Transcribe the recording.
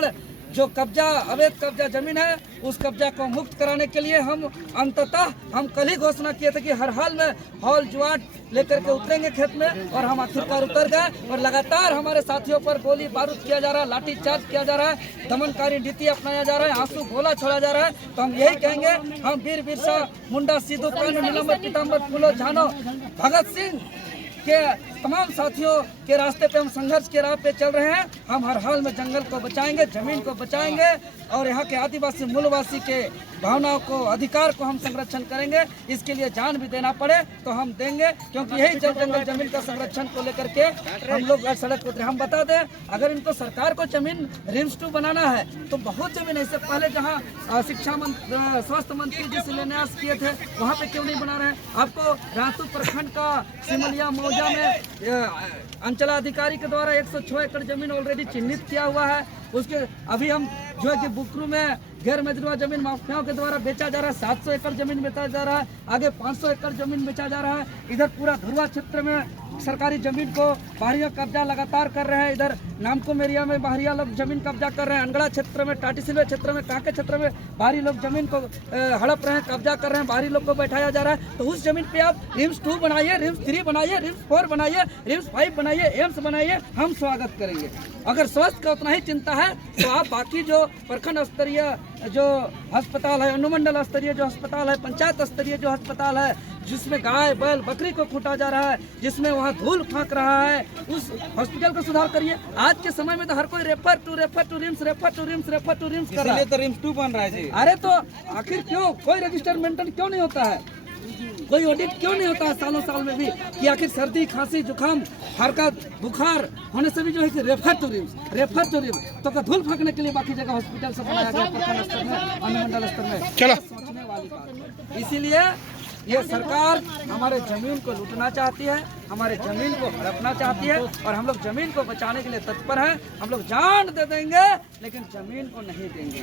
एकड़ जो कब्जा अवैध कब्जा जमीन है उस कब्जा को मुक्त कराने के लिए हम कल ही घोषणा किए थे कि हर हाल में हॉल जुआट लेकर के उतरेंगे खेत में, और हम आखिरकार उतर गए। और लगातार हमारे साथियों पर गोली बारूद किया जा रहा है, लाठीचार्ज किया जा रहा है, दमनकारी नीति अपनाया जा रहा है, आंसू गोला छोड़ा जा रहा है। तो हम यही कहेंगे, हम वीर बिरसा मुंडा, सिद्धू कानू, नीलम पीताम्बर फूलो झानो, भगत सिंह के तमाम साथियों के रास्ते पे हम संघर्ष के राह पे चल रहे हैं। हम हर हाल में जंगल को बचाएंगे, जमीन को बचाएंगे, और यहाँ के आदिवासी मूलवासी के भावनाओं को, अधिकार को हम संरक्षण करेंगे। इसके लिए जान भी देना पड़े तो हम देंगे, क्योंकि यही जंगल जमीन का संरक्षण को लेकर के हम लोग सड़क उतरे। हम बता दें, अगर इनको सरकार को जमीन रिम्स 2 बनाना है तो बहुत जमीन है। इससे पहले जहाँ शिक्षा मंत्री, स्वास्थ्य मंत्री जी शिलान्यास किए थे, वहाँ पे क्यों नहीं बना रहे हैं? आपको रातू प्रखंड का सिमलिया मौजा में अंचलाधिकारी के द्वारा 106 एकड़ जमीन ऑलरेडी चिन्हित किया हुआ है। उसके अभी हम जो है कि बुकरू में गैर मजरूआ जमीन माफियाओं के द्वारा बेचा जा रहा है, 700 एकड़ जमीन बेचा जा रहा है, आगे 500 एकड़ जमीन बेचा जा रहा है। इधर पूरा धुरवा क्षेत्र में सरकारी जमीन को बाहरिया कब्जा लगातार कर रहे हैं। इधर नामकुम एरिया में बाहरिया लोग जमीन कब्जा कर रहे हैं, अंगड़ा क्षेत्र में, टाटीसिलवे क्षेत्र में, कांके क्षेत्र में बाहरी लोग जमीन को हड़प रहे हैं, कब्जा कर रहे हैं, बाहरी लोग को बैठाया जा रहा है। तो उस जमीन पे आप रिम्स 2 बनाइए, रिम्स 3 बनाइए, रिम्स 4 बनाइए, रिम्स 5 बनाइए, एम्स बनाइए, हम स्वागत करेंगे। अगर स्वास्थ्य का उतना ही चिंता है तो आप बाकी जो प्रखंड स्तरीय जो अस्पताल है, अनुमंडल स्तरीय जो अस्पताल है, पंचायत स्तरीय जो अस्पताल है, जिसमें गाय बैल बकरी को कूटा जा रहा है, जिसमें वहाँ धूल फेंक रहा है, उस हॉस्पिटल का सुधार करिए। आज के समय में तो हर कोई रेफर टू रिम्स कर रहा है, तो रिम्स 2 बन रहा है जी। अरे तो आखिर क्यों कोई रजिस्टर मेंटेन क्यों नहीं होता है, कोई ऑडिट क्यों नहीं होता है सालों साल में भी, कि आखिर सर्दी खांसी जुकाम हरकत बुखार होने से भी जो है कि रेफर टू रिम्स तो धूल फेंकने के लिए बाकी जगह हॉस्पिटल से बनाया गया, प्रखंड स्तर में, अनुमंडल स्तर में। चलो सोचने वाली बात। इसीलिए ये सरकार हमारे जमीन को लूटना चाहती है, हमारे जमीन को हड़पना चाहती है, और हम लोग जमीन को बचाने के लिए तत्पर हैं। हम लोग जान दे देंगे लेकिन जमीन को नहीं देंगे।